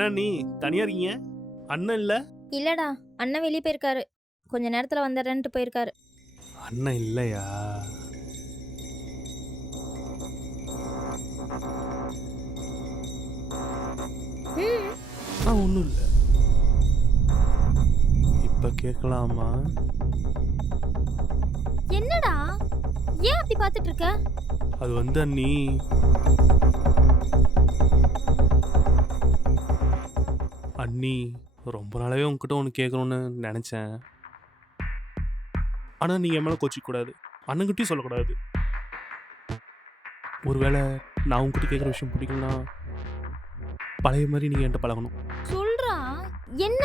என்ன நீ தனியா இருக்கீங்க? அண்ணன் இல்ல? இல்லடா, அண்ணன் வெளியே போயிருக்காரு. கொஞ்ச நேரத்துல வந்துடுறேன்ட்டு போயிருக்காரு. அண்ணன் இல்லையா? ம். ஒன்றும் இல்லை. இப்ப கேட்கலாமா? என்னடா, ஏன் அப்படி பார்த்துட்டு இருக்க? அது வந்து அண்ணி, அண்ணி ரொம்ப நாளாவே உங்ககிட்ட ஒன்று கேட்கணும்னு நினச்சேன். ஆனால் நீங்கள் என் மேலே கோச்சிக்கூடாது, அண்ணன்கிட்டயும் சொல்லக்கூடாது. ஒருவேளை நான் உங்ககிட்ட கேட்குற விஷயம் பிடிக்கலனா பழைய மாதிரி நீங்கள் என்கிட்ட பழகணும். சொல்றா, என்ன?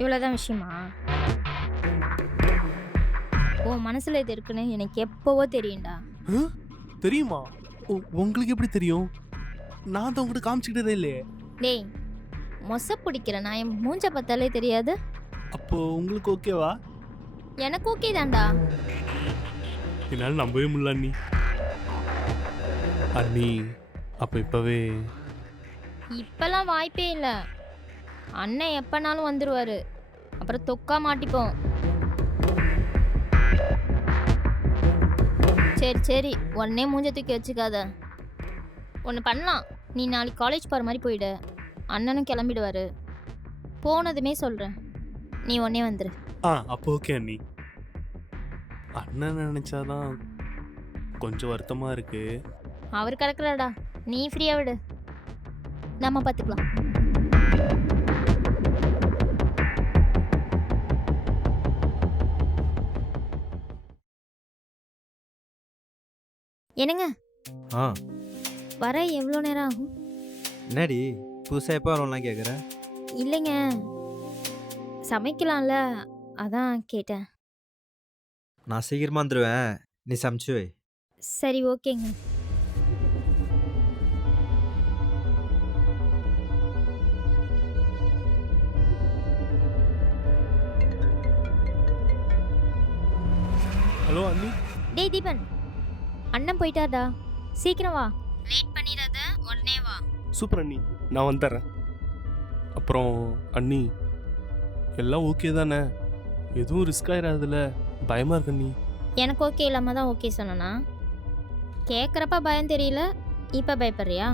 இவ்வளோதான் விஷயமா? உன் மனசுல இது இருக்குன்னு எனக்கு எப்பவோ தெரியும்டா. தெரியுமா? உங்களுக்கு எப்படி தெரியும்? நான் தான் உங்ககிட்ட காமிச்சிக்கிட்டதே இல்லையே. டேய், மொச பிடிக்கிற நான் என் மூஞ்ச பார்த்தாலே தெரியாது. அப்போ உங்களுக்கு ஓகேவா? எனக்கு ஓகே தான்டா. என்னால் நம்பவே முடியல அண்ணி. அண்ணி அப்போ இப்போவே? இப்பெல்லாம் வாய்ப்பே இல்லை. அண்ணன் எப்பனாலும் வந்துடுவார். அப்புறம் தொக்கா மாட்டிப்போம். சரி சரி, உடனே மூஞ்ச தூக்கி வச்சுக்காத. ஒன்று பண்ணலாம், நீ நாளைக்கு காலேஜ் போகிற மாதிரி போயிடு. அண்ணனும் கிளம்பிடுவார். போனதுமே சொல்கிறேன், நீ உடனே வந்துடு. அப்போ ஓகே அண்ணி. அண்ணன் நினச்சாதான் கொஞ்சம் வருத்தமாக இருக்கு. அவர் கிடக்குறாடா, நீ ஃப்ரீயாக விடு, நம்ம பார்த்துக்கலாம். என்னங்க வர எவ்வளோ நேரம் ஆகும்? என்னடி புதுசாக எப்போ வரலாம் கேட்குற? இல்லைங்க, சமைக்கலாம்ல, அதான் கேட்டேன். நான் சீக்கிரமாக வந்துடுவேன், நீ சமைச்சு வை. சரி ஓகேங்க. ஹலோ அண்ணி. டேய் தீபன், அண்ணன் போயிட்டாடா, சீக்கிரம் வா. லேட் பண்ணிடாத, உடனே வா. சூப்பர் அண்ணி, நான் வந்துடுறேன். அப்புறம் அண்ணி, எல்லாம் ஓகே தானே? எதுவும் ரிஸ்க் ஆயிடாதுல? பயமா இருக்கு அண்ணி. எனக்கு ஓகே இல்லாம தான் ஓகே சொன்னா? கேட்குறப்ப பயம் தெரியல, இப்போ பயப்படுறியா?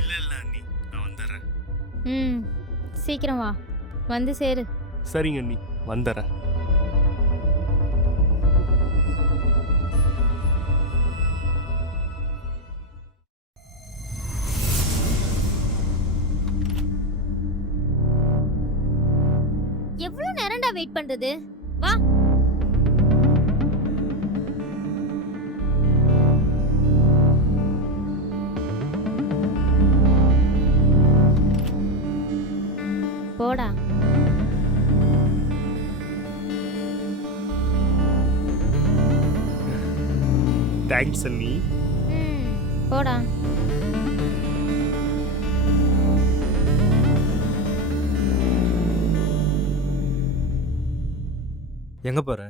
இல்லை இல்லை அண்ணி, நான் வந்துடுறேன். சீக்கிரம் வா, வந்து சேரு. சரிங்க அண்ணி, வந்துடுறேன். எவ்வளோ நேரம்டா வெயிட் பண்றது? வா. போடா. தேங்க்ஸ் அண்ணி. போடா. எங்கே போகிற?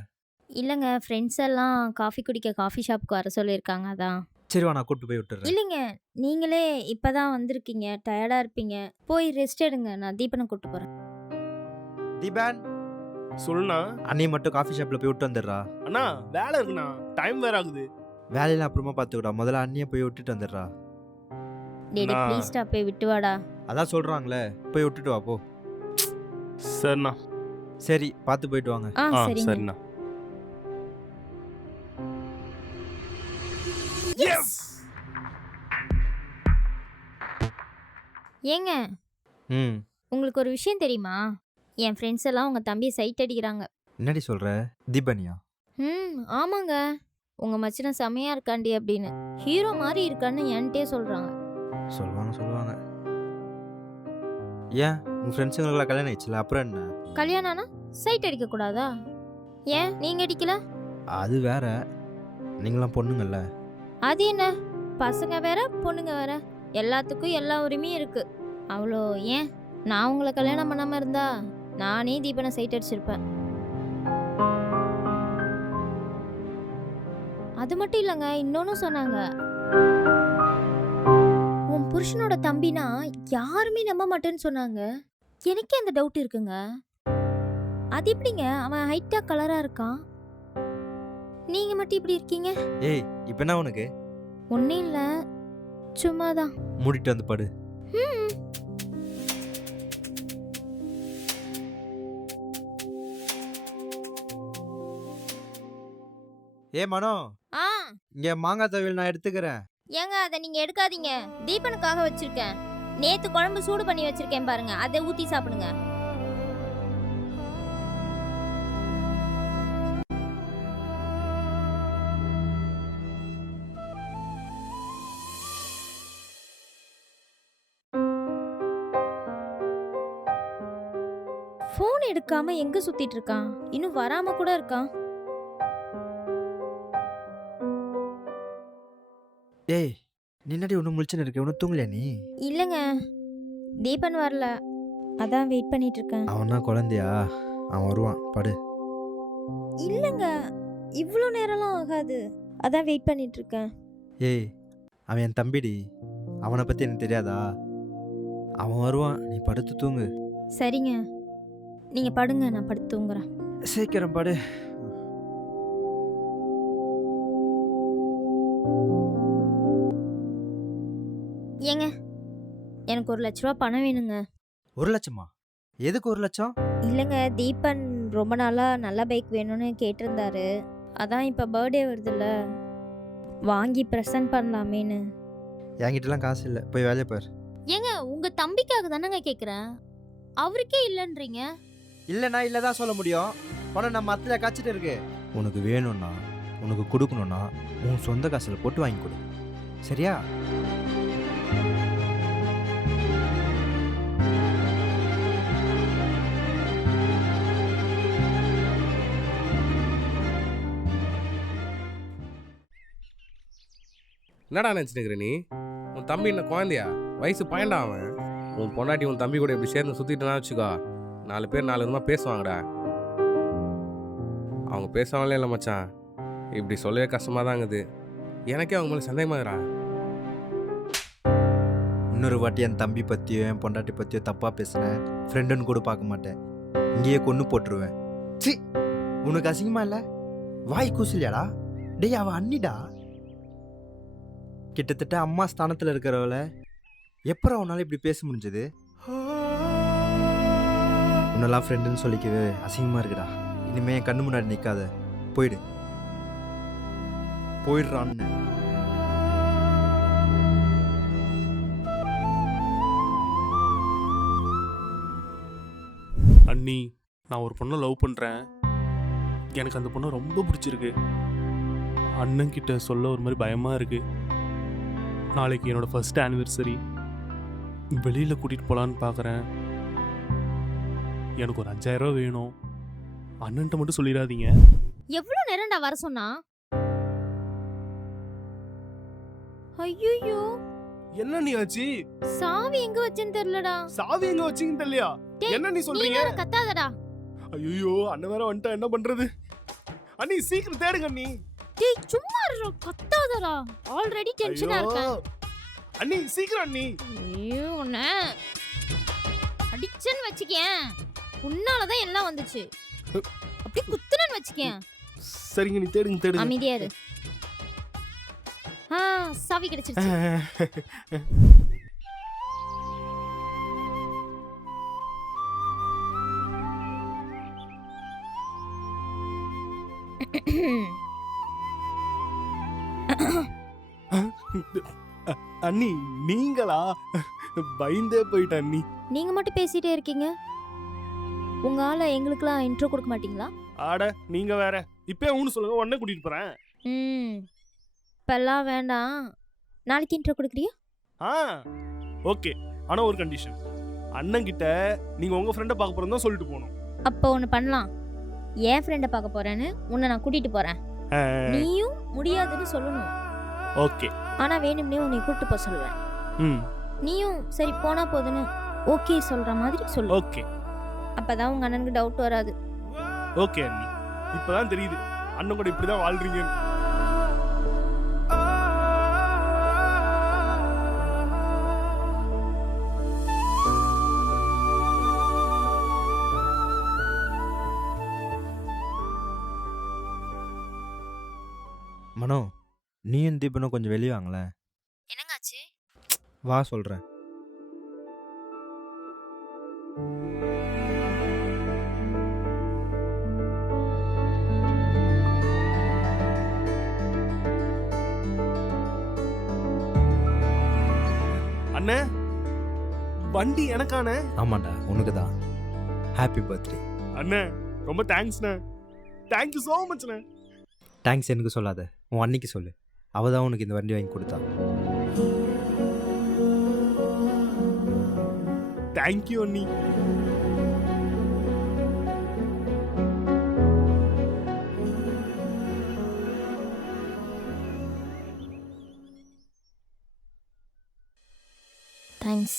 இல்லைங்க, ஃப்ரெண்ட்ஸ் எல்லாம் காஃபி குடிக்க காஃபி ஷாப்புக்கு வர சொல்லியிருக்காங்க, அதான். சரி வா, நான் கூப்பிட்டு போய் விட்டுறேன். இல்லைங்க, நீங்களே இப்போதான் வந்திருக்கீங்க, டயர்டாக இருப்பீங்க, போய் ரெஸ்ட் எடுங்க. நான் தீபனை கூப்பிட்டு போகிறேன். தீபன், சொல்லுண்ணா. அண்ணி மட்டும் காஃபி ஷாப்பில் போய் விட்டு வந்துடுறா. அண்ணா வேலை இருக்குண்ணா, டைம் வேற ஆகுது. வேலையெல்லாம் அப்புறமா பார்த்துக்கூடா, முதல்ல அண்ணியை போய் விட்டுட்டு வந்துடுறா. டேடி ப்ளீஸ்டா, போய் விட்டு வாடா. அதான் சொல்கிறாங்களே, போய் விட்டுட்டு வா போ. சரிண்ணா. சரி, பார்த்து போயிட்டு வாங்க. சரிண்ணா. ஏங்க, உங்களுக்கு ஒரு விஷயம் தெரியுமா? என் ஃப்ரெண்ட்ஸ் எல்லாம் உங்க தம்பியை சைட் அடிக்கிறாங்க. என்னடி சொல்ற? தீபனியா? ஆமாங்க, உங்க மச்சன செமையா இருக்காண்டி அப்படின்னு, ஹீரோ மாதிரி இருக்கான்னு என்கிட்டே சொல்றாங்க. சொல்லுவாங்க. ஏன் உன் ஃப்ரெண்ட்ஸுங்களுக்குலாம் கல்யாணம் ஆயிடுச்சுல, அப்புறம் என்ன? கல்யாணம்னா சைட் அடிக்க கூடாதா? ஏன் நீங்க அடிக்கல? அது வேற, நீங்களாம் பொண்ணுங்கள்ல. அது என்ன, பசங்க வேற பொண்ணுங்க வேற, எல்லாத்துக்கும் எல்லா உரிமையும் இருக்கு. அவ்வளோ ஏன் நான் உங்களை கல்யாணம் பண்ணாம இருந்தா நானே தீபனை சைட் அடிச்சிருப்பேன். அது மட்டும் இல்லைங்க, இன்னொன்னு சொன்னாங்க. உன் புருஷனோட தம்பினா யாருமே நம்ப மாட்டேன்னு சொன்னாங்க. எனக்கே அந்த டவுட் இருக்குங்க. அது எப்படிங்க, அவன் ஹைட்டா கலரா இருக்கான், நீங்க மட்டும் இப்படி இருக்கீங்க? ஏய், இப்போ என்ன உனக்கு? ஒன்றும் இல்லை, சும்மாதான். மூடிட்டு வந்து படு. ம். ஏ மனோ, ஆ இங்கே மாங்காய் துவையல் நான் எடுத்துக்கிறேன். ஏங்க அதை நீங்க எடுக்காதீங்க, தீபனுக்காக வச்சிருக்கேன். நேத்து குழம்பு சூடு பண்ணி வச்சிருக்கேன் பாருங்க, அதை ஊத்தி சாப்பிடுங்க. ஃபோன் எடுக்காம எங்க சுத்திட்டு இருக்கான்? இன்னும் வராம கூட இருக்கான். ஏய், நின்னாடி ஒன்றும் முழிச்சுன்னு இருக்க, ஒன்றும் தூங்கலையா நீ? இல்லைங்க, தீபன் வரல, அதான் வெயிட் பண்ணிட்டு இருக்கேன். அவனா குழந்தையா? அவன் வருவான், படு. இல்லைங்க, இவ்வளோ நேரம்லாம் ஆகாது, அதான் வெயிட் பண்ணிட்டு இருக்கேன். ஏய், அவன் என் தம்பிடி, அவனை பற்றி எனக்கு தெரியாதா? அவன் வருவான், நீ படுத்து தூங்கு. சரிங்க, நீங்க படுங்க, நான் படுத்து தூங்குறேன். சீக்கிரம் படு. ஏங்க, எனக்கு 1,00,000 ரூபா பணம் வேணுங்க. 1,00,000மா? எதுக்கு 1,00,000? இல்லைங்க, தீபன் ரொம்ப நாளா நல்ல பைக் வேணும்னு கேட்டிருந்தாரு, அதான் இப்போ பர்த்டே வருதுல்ல, வாங்கி ப்ரெசன்ட் பண்ணலாமேன்னு. என்கிட்டலாம் காசு இல்லை, போய் வேலையை பார். ஏங்க, உங்க தம்பிக்காக தானங்க கேட்குறேன், அவருக்கே இல்லைன்றீங்க. இல்லைண்ணா இல்லை தான் சொல்ல முடியும். பணம் நம்ம அத்தில் காய்ச்சிட்டு இருக்கு. உனக்கு வேணும்னா, உனக்கு கொடுக்கணும்னா உன் சொந்த காசில் போட்டு வாங்கி கொடு, சரியா? என்னடா நினச்சினுக்கிற நீ? உன் தம்பி என்ன குழந்தையா? வயசு பையன்டா அவன். உன் பொண்டாட்டி உன் தம்பி கூட இப்படி சேர்ந்து சுற்றிட்டுனா வச்சுக்கோ, 4 பேர் 4 விதமாக பேசுவாங்கடா. அவங்க பேசுவாங்களே இல்லை மச்சான், இப்படி சொல்லவே கஷ்டமாக தான் இருக்குது. எனக்கே அவங்க மேலே சந்தேகமாகறா. இன்னொரு வாட்டி என் தம்பி பற்றியோ என் பொண்டாட்டி பற்றியோ தப்பாக பேசினேன், ஃப்ரெண்டுன்னு கூட பார்க்க மாட்டேன், இங்கேயே கொன்று போட்டுருவேன். சி, உனக்கு அசிங்கமா இல்லை? வாய் கூசலியாடா? டேய், அவள் அண்ணிடா. கிட்டத்தட்ட அம்மா ஸ்தானத்தில் இருக்கிறவளை எப்பறம் அவனால் இப்படி பேச முடிஞ்சது? உன்னெல்லாம் ஃப்ரெண்டுன்னு சொல்லிக்கவே அசிங்கமாக இருக்குடா. இனிமே என் கண்ணு முன்னாடி நிற்காத, போயிடு. போயிடுறான்னு. அண்ணி, நான் ஒரு பொண்ணை லவ் பண்ணுறேன். எனக்கு அந்த பொண்ணை ரொம்ப பிடிச்சிருக்கு. அண்ணன் கிட்ட சொல்ல ஒரு மாதிரி பயமாக இருக்கு. நாளைக்கு என்னோட ஃபர்ஸ்ட் ஆனிவர்சரி, வெளியில் கூட்டிகிட்டு போகலான்னு பார்க்குறேன். எனக்கு ஒரு 5,000 ரூபா வேணும். அண்ணன்ட்ட மட்டும் சொல்லிடாதீங்க. எவ்வளோ நேரம்டா வர சொன்னா? ஐயோ, என்ன நீ ஆச்சு? சாவி எங்க வச்சேன்னு தெரியலடா. சாவி எங்க வச்சீங்கன்னு தெரியலையா? டேய், என்ன நீ நீ சொல்றீங்க? வேற கத்தாதடா. ஐயோ, அண்ணன் வேற வந்துட்டா என்ன பண்றது? அண்ணி சீக்கிரம் தேடுங்க அண்ணி. டேய், சும்மா இருடா, கத்தாதடா, ஆல்ரெடி டென்ஷனா இருக்கேன். ஐயோ, அண்ணி சீக்கிரம் அண்ணி. ஐயோ, உன்ன அடிச்சேன்னு வச்சுக்கேன், உன்னாலதான் எல்லாம் வந்துச்சு. அப்படியே குத்துனன்னு வச்சுக்கேன். சரிங்க, நீ தேடுங்க தேடுங்க. அமைதியா இரு. சாவி கிடைச்சிருச்சு. அண்ணி நீங்களா? பயந்தே போயிட்டேன் அண்ணி. நீங்க மட்டும் பேசிட்டே இருக்கீங்க, உங்க ஆளை எங்களுக்குலாம் இன்ட்ரோ கொடுக்க மாட்டீங்களா? ஆட நீங்க வேற. இப்பே ஊன்னு சொல்லுங்க, உடனே கூட்டிட்டு போறேன். இப்பெல்லாம் வேண்டாம், நாளைக்கு இன்ட்ரோ கொடுக்குறியா? ஓகே, ஆனா ஒரு கண்டிஷன். அண்ணன் கிட்ட நீங்க உங்க ஃப்ரெண்டை பார்க்க போறதா சொல்லிட்டு போகணும். அப்போ ஒன்று பண்ணலாம். என் ஃப்ரெண்டை பார்க்க போறேன்னு உன்னை நான் கூட்டிட்டு போறேன். நீயும் முடியாதுன்னு சொல்லணும். ஓகே. ஆனா வேணும்னே உன்னை கூட்டிட்டு போக சொல்லுவேன். ம். நீயும் சரி போனா போதுன்னு ஓகே சொல்ற மாதிரி சொல்லு. ஓகே. அப்பதான் உங்க அண்ணனுக்கு டவுட் வராது. ஓகே அண்ணி. இப்பதான் தெரியுது அண்ணன் கூட இப்படிதான் வாழ்றீங்க. மனோ, நீயும் தீபனும் கொஞ்சம் வெளியே வாங்களேன். என்னங்காச்சு? வா சொல்கிறேன். அண்ணே, வண்டி எனக்கான. ஆமாண்டா, உனக்கு தான். Happy birthday. அண்ணே ரொம்ப தேங்க்ஸ்ண்ணே. தேங்க்யூ ஸோ மச்ண்ணே. தேங்க்ஸ் எனக்கு சொல்லாத, உன் அன்னைக்கு சொல்லு. அவள் தான் உனக்கு இந்த வண்டி வாங்கி கொடுத்தா. தேங்க்யூ அண்ணி. தேங்க்ஸ்.